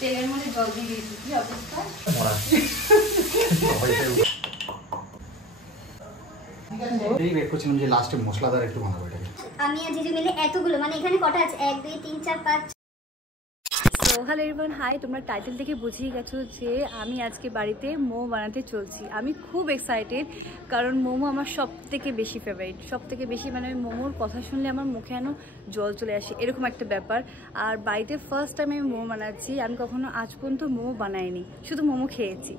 তেলের মধ্যে জল দিয়ে দিয়েছি, কি অবস্থা? মশলাদার একটু বানাবো এটাকে। আমি আর জিজু মিলে এতগুলো, মানে এখানে কটা আছে, 1 2 3 4 5। Hello everyone, hi. তোমরা টাইটেল থেকে বুঝিয়ে গেছো যে আমি আজকে বাড়িতে মোমো বানাতে চলছি। আমি খুব এক্সাইটেড, কারণ মোমো আমার সব থেকে বেশি ফেভারিট, সব থেকে বেশি, মানে আমি মোমোর কথা শুনলে আমার মুখে যেন জল চলে আসে, এরকম একটা ব্যাপার। আর বাড়িতে ফার্স্ট টাইম আমি মোমো বানাচ্ছি। আমি কখনো আজ পর্যন্ত মোমো বানাইনি, শুধু মোমো খেয়েছি।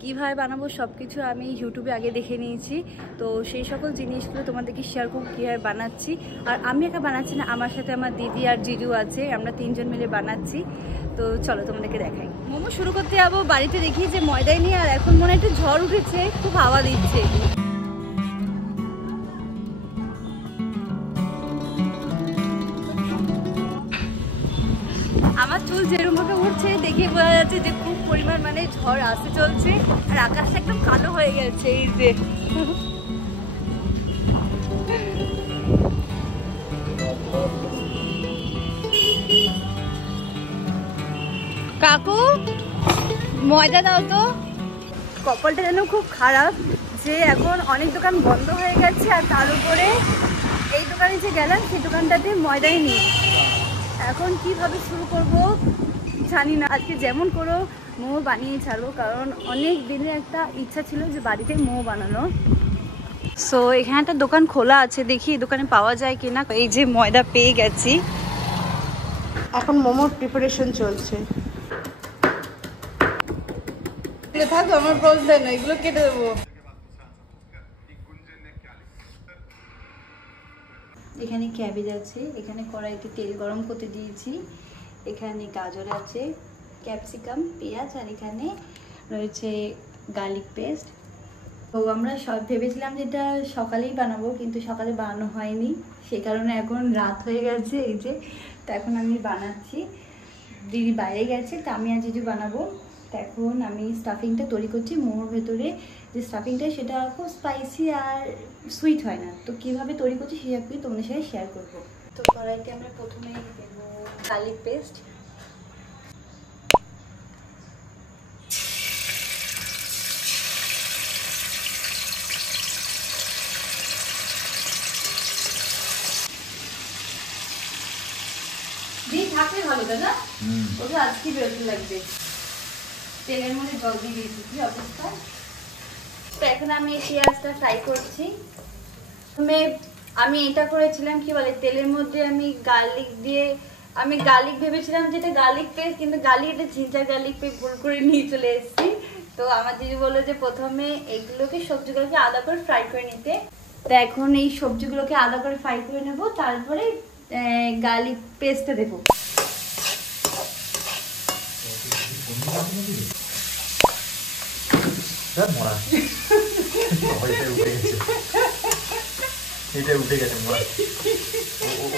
কীভাবে বানাবো সব কিছু আমি ইউটিউবে আগে দেখে নিয়েছি, তো সেই সকল জিনিসগুলো তোমাদেরকে শেয়ার করব কীভাবে বানাচ্ছি। আর আমি একা বানাচ্ছি না, আমার সাথে আমার দিদি আর জিজু আছে, আমরা 3 জন মিলে বানাচ্ছি। তো চলো তোমাদেরকে দেখাই। মোমো শুরু করতে যাবো, বাড়িতে দেখি যে ময়দাই নিয়ে, আর এখন মনে একটু ঝড় উঠেছে, খুব হাওয়া দিচ্ছে। আমার চুল যেরকম ভাবে উঠছে দেখে বোঝা যাচ্ছে যে খুব পরিমাণ মানে ঝড় আসতে চলছে, আর আকাশটা একদম কালো হয়ে গেছে। এই যে কাকু ময়দা দাও তো। কপালটা যেন খুব খারাপ যে এখন অনেক দোকান বন্ধ হয়ে গেছে, আর তার উপরে এই দোকানে যে গেলাম সেই দোকানটাতে ময়দাই নেই। এখন কিভাবে শুরু করব জানি না। আজকে যেমন করো মোমো বানিয়ে ছাড়বো, কারণ অনেক দিনের একটা ইচ্ছা ছিল যে বাড়িতে মোমো বানানো। সো এখানে একটা দোকান খোলা আছে, দেখি দোকানে পাওয়া যায় কিনা। এই যে ময়দা পেয়ে গেছি। এখন মোমোর প্রিপারেশন চলছে। থাকো, আমার প্রয়োজন না, এগুলো কেটে দেবো। এখানে ক্যাবেজ আছে, এখানে কড়াইতে তেল গরম করতে দিয়েছি, এখানে গাজর আছে, ক্যাপসিকাম, পেঁয়াজ, আর এখানে রয়েছে গার্লিক পেস্ট। তো আমরা সব ভেবেছিলাম যে এটা সকালেই বানাবো, কিন্তু সকালে বানানো হয়নি, সেই কারণে এখন রাত হয়ে গেছে। এই যে তো এখন আমি বানাচ্ছি, দিদি বাইরে গেছে, তো আমি আর জিজু বানাবো। তো এখন আমি স্টাফিংটা তৈরি করছি। মোমোর ভেতরে যে স্টাফিংটা সেটা খুব স্পাইসি আর সুইট হয় না, তো কীভাবে তৈরি করছি সেভাবে তোমাদের সাথে শেয়ার করবো। তো কড়াইতে আমরা প্রথমে দেবো গার্লিক পেস্ট, দিয়ে থাকলে ভালো তাই না? ওটা আজকে বেরোতে লাগবে। তেলের মধ্যে জল দিয়ে দিয়েছি, কি অবস্থা। তো এখন আমি এই পেঁয়াজটা ফ্রাই করছি। আমি এটা করেছিলাম কি বলে, তেলের মধ্যে আমি গার্লিক দিয়ে, আমি গার্লিক ভেবেছিলাম যেটা গার্লিক পেস্ট, কিন্তু গার্লিক এটা জিঞ্জার গার্লিক পেস্ট ভুল করে নিয়ে চলে এসেছি। তো আমার দিদি বললো যে প্রথমে এগুলোকে, সবজিগুলোকে আলাদা করে ফ্রাই করে নিতে। তো এখন এই সবজিগুলোকে আলাদা করে ফ্রাই করে নেবো, তারপরে গার্লিক পেস্টটা দেবো। এটা উঠে গেছে মোড়া,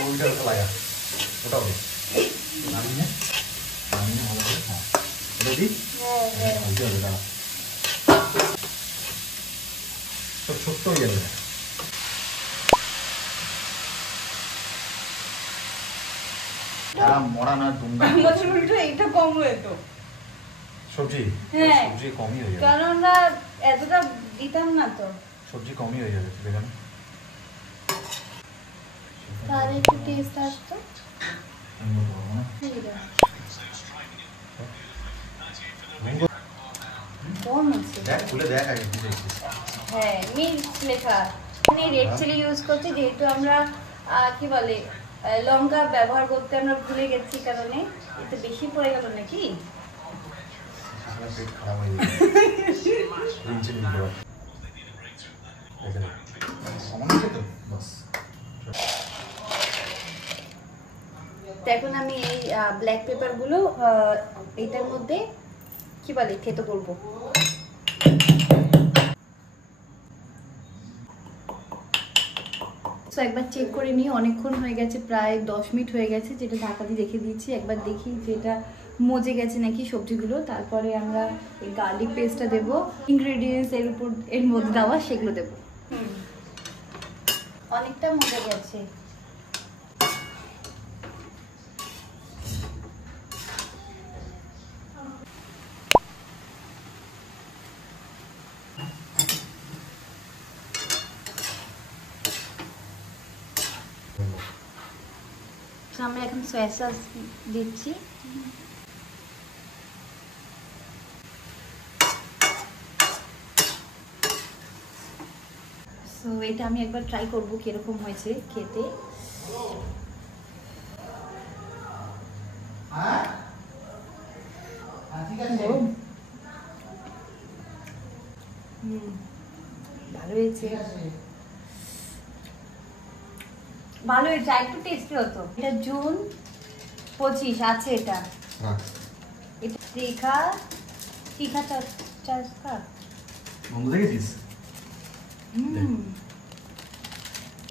ওইটা লাগা, ওটা হবে নামিয়ে ভালো করে। হ্যাঁ রেডি, হলতে হবে দাঁড়া, সব ছোট্ট হয়ে যাবে। মরা না দুমদা, এটা কম হয়ে তো সবজি, হ্যাঁ সবজি কমই হয়ে যাবে, কারণ আমরা এতটা দিতাম না, তো সবজি কমই হয়ে যাবে দেখেন। তাহলে একটু টেস্ট আসতো। হ্যাঁ মির্চ লেখা, রেড চিলি ইউজ করছি, যেহেতু আমরা কি বলে লঙ্কা ব্যবহার করতে আমরা ভুলে গেছি, কারণে একটু বেশি পড়ে গেল নাকি। এখন আমি এই ব্ল্যাক পেপার গুলো এটার মধ্যে কি বলে থেতো করবো। তো একবার চেক করে নিই, অনেকক্ষণ হয়ে গেছে, প্রায় 10 মিনিট হয়ে গেছে, যেটা ঢাকা দিয়ে রেখে দিয়েছি। একবার দেখি যে এটা মজে গেছে নাকি সবজিগুলো। তারপরে আমরা এই গার্লিক পেস্টটা দেবো, ইনগ্রেডিয়েন্টস এর মধ্যে দেওয়া সেগুলো দেবো। অনেকটা মজে গেছে। আমরা এখন সয়া সস দিচ্ছি। সো এটা আমি একবার ট্রাই করব কিরকম হয়েছে খেতে। ভালো হয়েছে, ভালো হয়েছে, একটু টেস্টি হতো। এটা জুন 25 আছে এটা। এটা তীখা তীখা চাচকা বন্ধু দেখেছিস?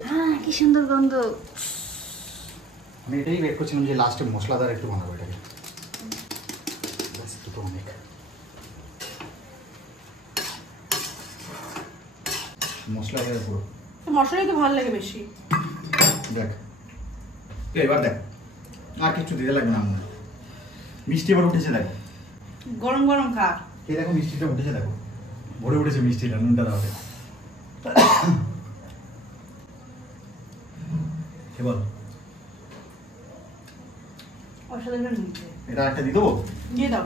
হ্যাঁ, কি সুন্দর গন্ধ। আমি এটাই ওয়েট করছিলাম যে লাস্টে মশলাদার একটু বানাবো এটাকে। দুটো অনেক মশলা হয়ে পুরো। মশলাই তো ভালো লাগে বেশি। দেখ তুই এবার দেখ, আর কিছু দিতে লাগবে না মনে হয়। মিষ্টি এবার উঠেছে, দেখো গরম গরম খা। এই দেখো মিষ্টিটা উঠেছে, দেখো ভরে উঠেছে মিষ্টিটা, নুনটা দাও। কে বল অসাধারণ হয়েছে। এটা একটা দিয়ে দেবো? দিয়ে দাও।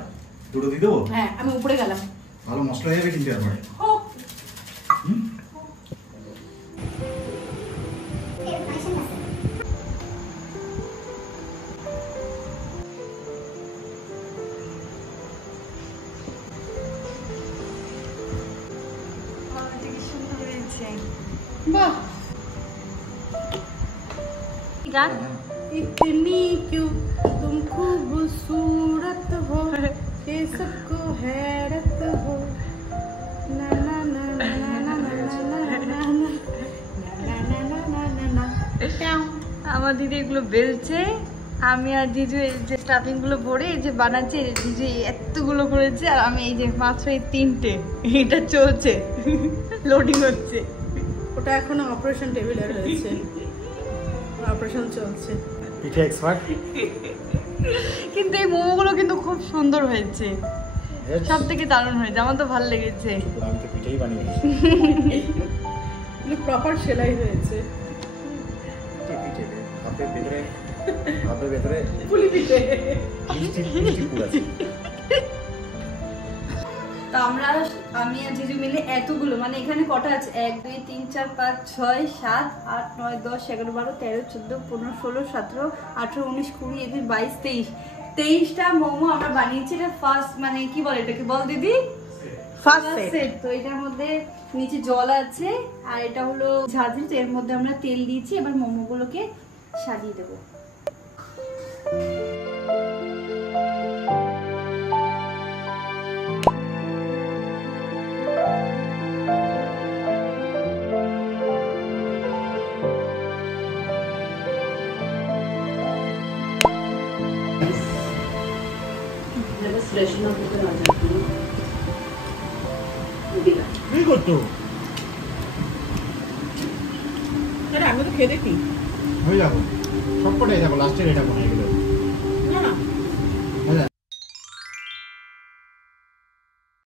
দুটো দিয়ে দেবো? হ্যাঁ, আমি উপরে গেলাম। ভালো মশলা হয়ে যাবে কিন্তু এরপরে। হোক। বাহ, গান इतनी क्यों तुम खूबसूरत हो कि सबको हैरत हो। ना ना ना ना ना ना ना ना ना ना। আমার দিদি এগুলো বেলছে, আমি আর জিজু এই যে স্টাফিং গুলো ভরে এই যে বানাচ্ছে, জিজু এতগুলো করেছে আর আমি এই যে মাত্র এই 3টে, এটা চলছে, লোডিং হচ্ছে। ওটা এখনো অপারেশন টেবিলে রয়েছে, অপারেশন চলছে। পিঠে এক্সপার্ট। কিন্তু এই মোমোগুলো কিন্তু খুব সুন্দর হয়েছে, সব থেকে দারুণ হয়েছে, আমার তো ভালো লেগেছে। আমি তো পিঠেই বানিয়েছি। এগুলো প্রপার সেলাই হয়েছে। পিঠে হাতের ভেতরে, হাতের ভেতরে পুলি পিঠে। মিষ্টি মিষ্টি পুর আছে। তো আমি আর জিজু মিলে এতগুলো, মানে এখানে কটা আছে, 1 2 3 4 5 6 7 8 9 10 11 12 13 14 15 16 17 18 19 20 21 22 23টা মোমো আমরা বানিয়েছি। এটা ফার্স্ট, মানে কি বলে এটাকে, বল দিদি, ফার্স্ট সেট। তো এটার মধ্যে নিচে জল আছে আর এটা হলো ঝাঁঝরি, তো এর মধ্যে আমরা তেল দিয়েছি। এবার মোমোগুলোকে সাজিয়ে দেবো। কি করতো? আমি তো খেয়ে দেখি। হয়ে যাবো সবকটাই, দেখো লাস্টের এটা বানিয়ে গেল।